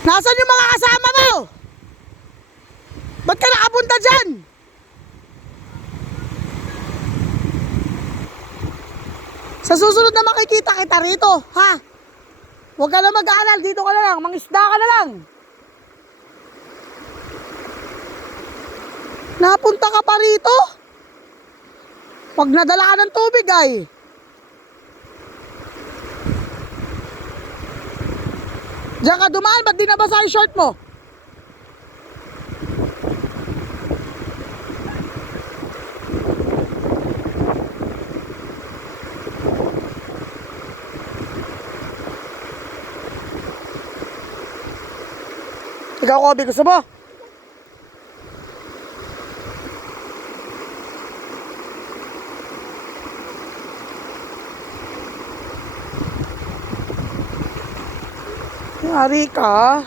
Nasaan yung mga kasama mo? Ba't ka nakapunta dyan? Sa susunod na makikita kita rito, ha? Huwag ka na mag-aalala, dito ka na lang, mangisda ka na lang. Napunta ka pa rito? Pag nadala ka ng tubig ay. Diyan ka dumaan, ba't di nabasa yung short mo? Ikaw, Kobe, gusto mo? Yari ka.